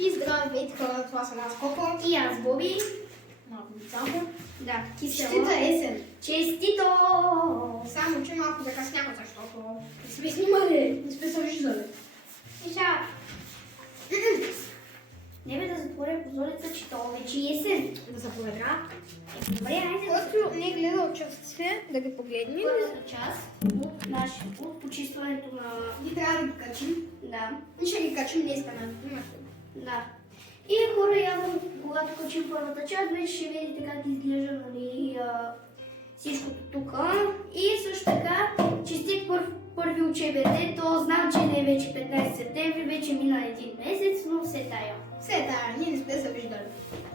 И здравейте хора, това съм аз Коко. И аз Боби. Малко само. Да, Честита есен. Честито! Само, че малко закъснява, защото не сме снимали, не сме се виждали. И сега... Нека да затворя прозореца, че то вече е есен. Да заповедра. Добре, айде да Който не е гледал частите, да ги погледнем. първата част от почистването на... Ги трябва да ги качим. Да, И ще ги качим днес на да. И хора, явно, когато качим първата част, вече ще видите как изглежда, нали, всичкото тук. И също така, честит първи учебен ден, то знам, че не е вече 15 септември, вече мина един месец, но все тая. Все тая, ние не сме се виждали.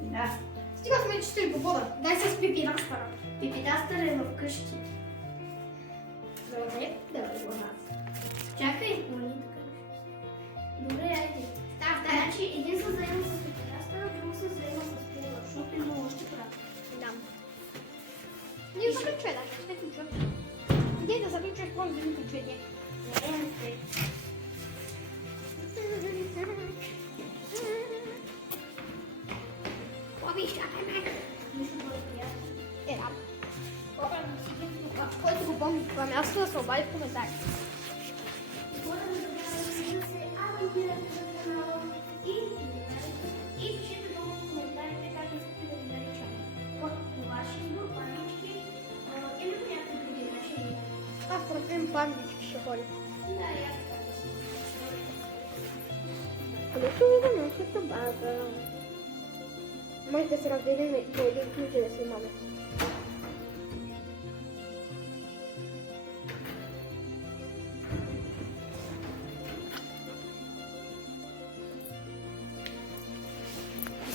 Да. Стига сме чистили по вода. Дай с Пипи Настъра. Пипитастър е вкъщи. Добре, да го Чакай, но не така. Добре, айде. Значи, един се заема с пипитастъра, друг се заема с пола, защото има още прав. Да. Не заключвай, да, ще включвам. Иди да заключваш твой за заключение. Не. Лови, чакай ме. Нищо по-приятно. Да. Който го помни това място, да се обади в коментари. И пишете долу в коментарите как искате да ви наричаме. По ваш избор, памички или по някакви други начини. Аз според мен пандички ще ходя. Да, и аз така да си. Където ви да носите база? Може да се разделим по един ключ и да си имаме.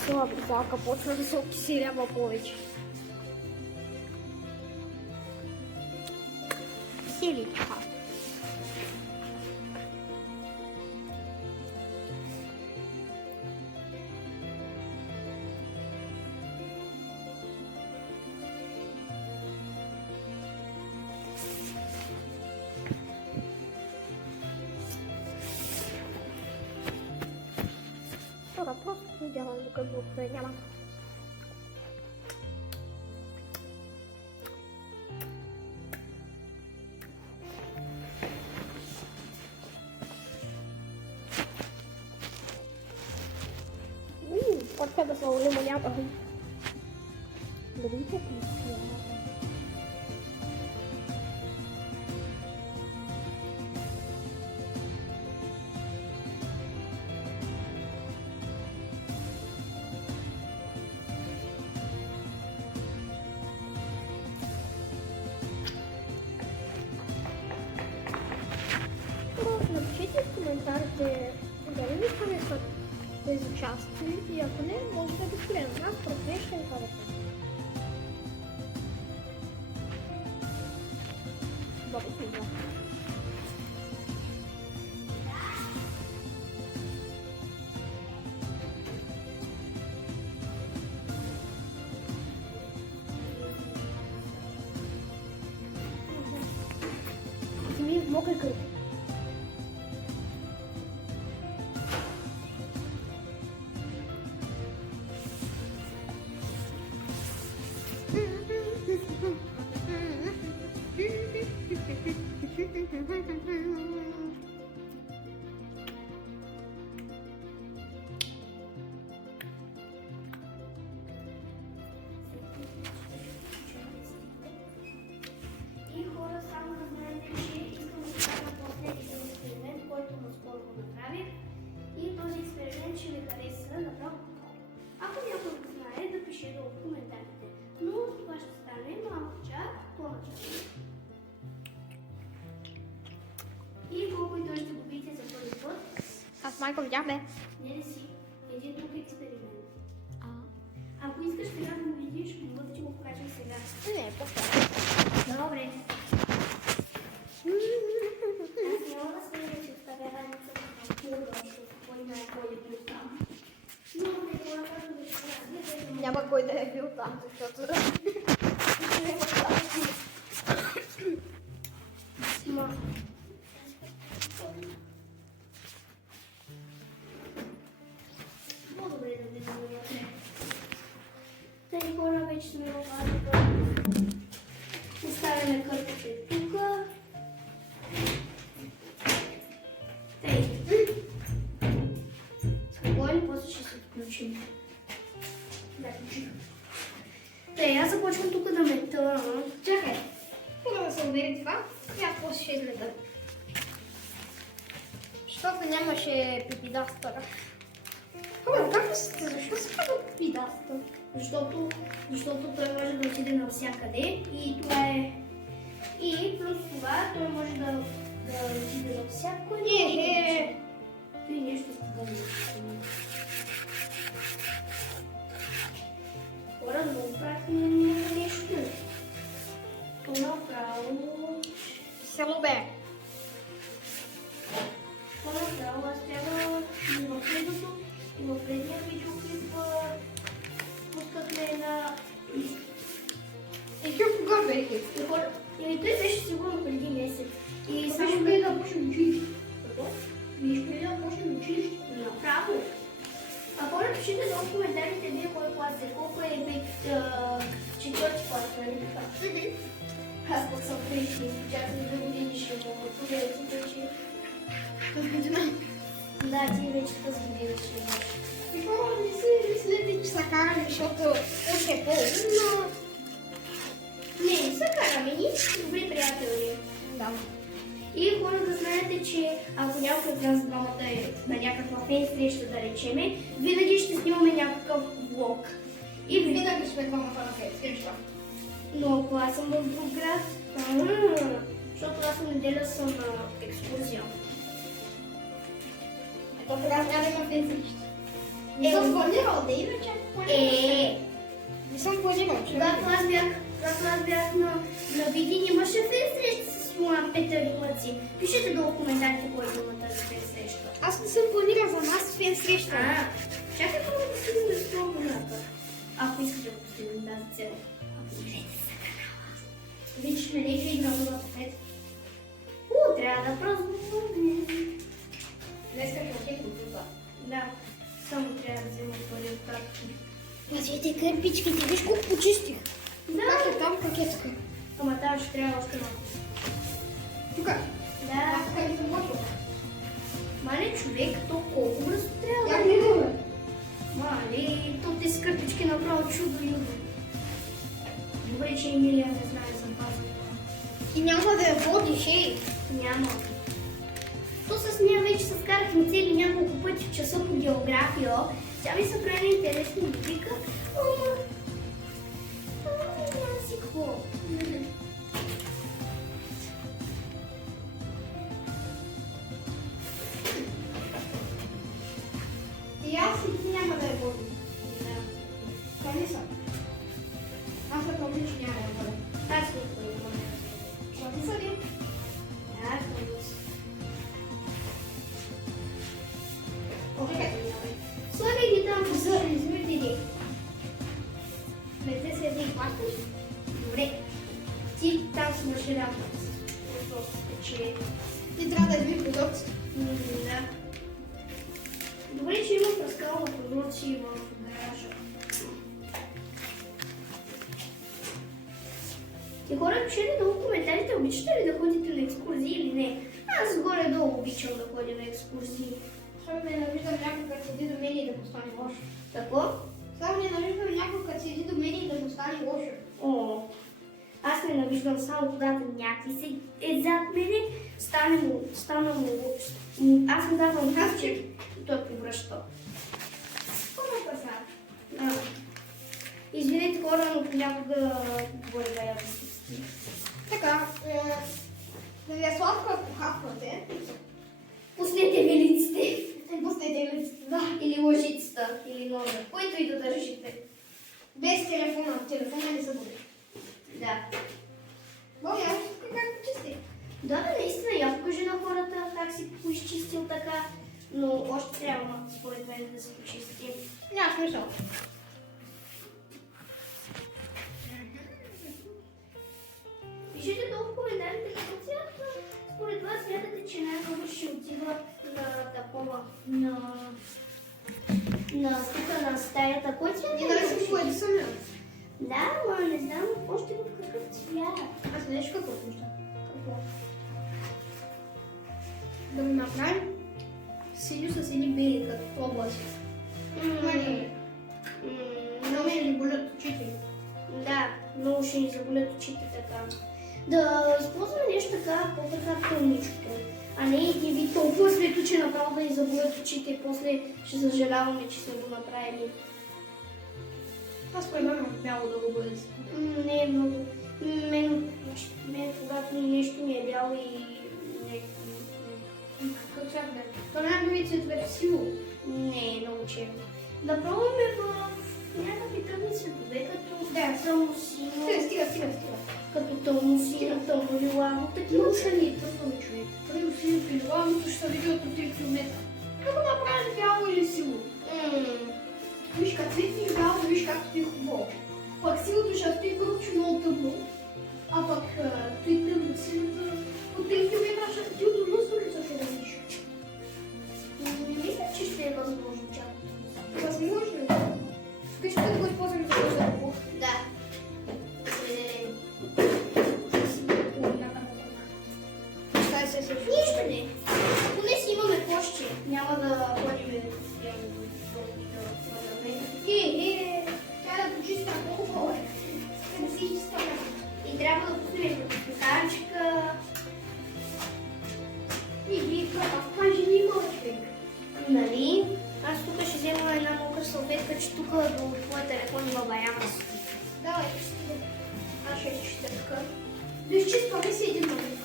Кисела бризалка почна да се окиселява повече. Киселичка. Τώρα πώς δεν διαβάζω το καμπούκι, няма. Почва да се улимонява. Добрите писия. Напишите в коментарите дали ви харесват тези части и ако не, може да ги спрем. Аз просто не ще ви харесвам. Благодаря. Ти ми е мокри кръв. И хора, само да знаете, че искам да кажа после един експеримент, който наскоро го направих. И този експеримент ще ви хареса направо. Ако някой го знае, да пише долу в коментарите. Но това ще стане малко чак по-начало. И колко и той ще го видите за първи път. Аз майко видях, бе. Не си. Един друг експеримент. Ако искаш сега да го видиш, мога да ти го покажа сега. Не, после. Добре. Аз няма да сме да си оставя раницата на кура, защото кой знае кой е бил там. Но не хората да ще разгледат. Няма кой да е бил там, защото... Ма... включим. Да, включим. Те, аз започвам тук да мета. Чакай. Хубаво да се увери това. И аз после ще излега. Защото нямаше пипидастъра. Хубаво, как сте? Защо се казва пипидастър? Защото той може да отиде навсякъде и това е... И плюс това той може да отиде навсякъде. И нещо става. Хора, да направим нещо. Направо... Само бе. Направо аз трябва и в предното, и в предния видеоклип пускахме на... И ти кога бехи? Еми той беше сигурно преди месец. И Само само преди да почнем училище. Какво? Виж преди да почнем училище. Направо. А хора, пишете долу в коментарите вие кой клас е, колко е четвърти клас, нали така? Аз пък съм пришли, чакам 2 години ще го отпугайте, че... Да, ти вече тази година ще имаш. Какво не си мислите, че са карали, защото още е по-умно? Не са караме, ние сме добри приятели. Да. И хора да знаете, че ако някой от нас двамата е на някаква фен среща, да речеме, винаги ще снимаме някакъв влог. И Винаги сме двамата на фен среща. Но ако аз съм в друг град, защото аз в неделя съм на екскурзия. Ето тогава няма да има фен среща. Не съм планирал да иначе. Не съм планирал, че... Когато аз бях на Видин, имаше фен среща с моя Петър и Мъци. Пишете долу в коментарите кой има тази фен среща. Аз не съм планирал за нас фен среща. Чакай да постигнем безпробната. Ако искате да постигнем тази цел. Абонирайте се на канала. Виж, ме не че много напред. Трябва да празнуваме. Днеска ще отидем до това. Да, само трябва да взема пари от татки. Пазите кърпичките, виж колко почистих. Как е там пакетка? Ама там ще трябва още малко. Тук. Да. Аз така не съм почвала. Мале човек, то колко бързо трябва Я да гледам, бе. Мале, то тези кърпички направо чудо-юдо. Добре, че Емилия не знае за база. И няма да я водиш, ей. Няма. То с нея вече се скарахме цели няколко пъти в часа по география. Тя ми се прави интересна библика. Няма си какво. И аз и ти няма да я водим. Да. Къде съм? Аз да помня, че няма да я водим. Аз не го имам. Що ти са ли? Да, конечно. Окей. Слагай ги там по измерите ги. Не те седи и плащаш? Добре. Ти там си върши работа. Просто спече. Ти трябва да изми продукти. Да. Добре, че има пръскал на прозорци в гаража. И хора, пишете долу в коментарите, обичате ли да ходите на екскурзии или не? Аз горе-долу обичам да ходя на екскурзии. Само не навиждам някой, като седи до мен и да му стане лошо. Какво? Само не навиждам някой, като седи до мен и да му стане лошо. О, аз ненавиждам само когато някой се е зад мене, стана му аз му давам хавчик и той повръща. Какво паса? Да. Извинете хора, но понякога говоря да я Така, да ви е сладко, ако хапвате. Пуснете велиците. Пуснете лицата, да. Или лъжицата, или номер, който и да държите. Без телефона. Телефона не забуде. Да. Боби, аз тук как почисти. Да, наистина, я покажи на хората как си поизчистил така, но още трябва, според мен, да се почисти. Няма смисъл. Пишете долу в коментарите какво цялата. Според вас смятате, че най-много ще отива на такова, на тука на стаята. Кой цвят? И да си поеди съм я. Да, но не знам още в какъв цвят. Аз не нещо какво пуща. Какво? Да го направим синьо с едни бели като облаци. Нали, много ще ни болят очите. Да, много ще ни заболят очите така. Да използваме нещо така, по-така тъмничко, а не един вид толкова светло, че направо да ни заболят очите и после ще съжаляваме, че сме го направили. Аз предлагам бяло да го бъде. Не е много. Мен, когато нещо ми е бяло и Какъв цвят бе? Това най-нови цветове сило. не е много черно. Да пробваме в някакви тъмни цветове, като Да. тъмно сино, Стига. като тъмно сино, тъмно лилаво, такива са ни трудно човек. Преди усилие при лавното ще се види от 3 км. Как го направим бяло или сило? Виж как цветни и бяло, виж как стои хубаво. Пък силото ще стои кръпче много тъмно. А пък той тъмно силото от 3 км ще стои от лъсно лица ще да видиш. Не мисля, че ще е възможно чак. Възможно е. Виж да го използваме за този работа. Да. Определено. Стай се се. Нищо не. Поне си имаме площи. Няма да ходим Трябва да почиста много повече. Да си изтъпя. и трябва да пуснем пекарчика. И това жени има човек. Нали? Аз тук ще взема една мокра салфетка, че тук до твоя телефон има баяна. Давай, стига. Аз ще изчистя. Да изчистваме си един момент.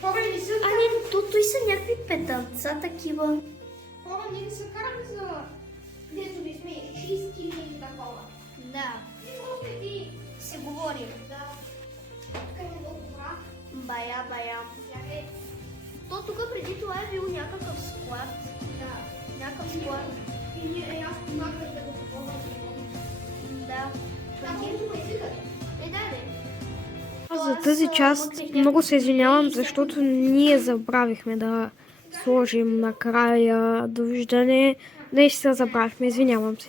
Хора не са А не, той са някакви петънца такива. Хора не са карали за дето да сме чисти или такова. Да, И просто ти се говорим. да. Тук е много прах. Бая. Чакай. То тук преди това е бил някакъв склад. Да. Някакъв склад. И ние аз помагах да го попълвам. Да. Само тук е цикът. Да. За тази част много се извинявам, защото ние забравихме да сложим накрая довиждане. Наистина забравихме, извинявам се.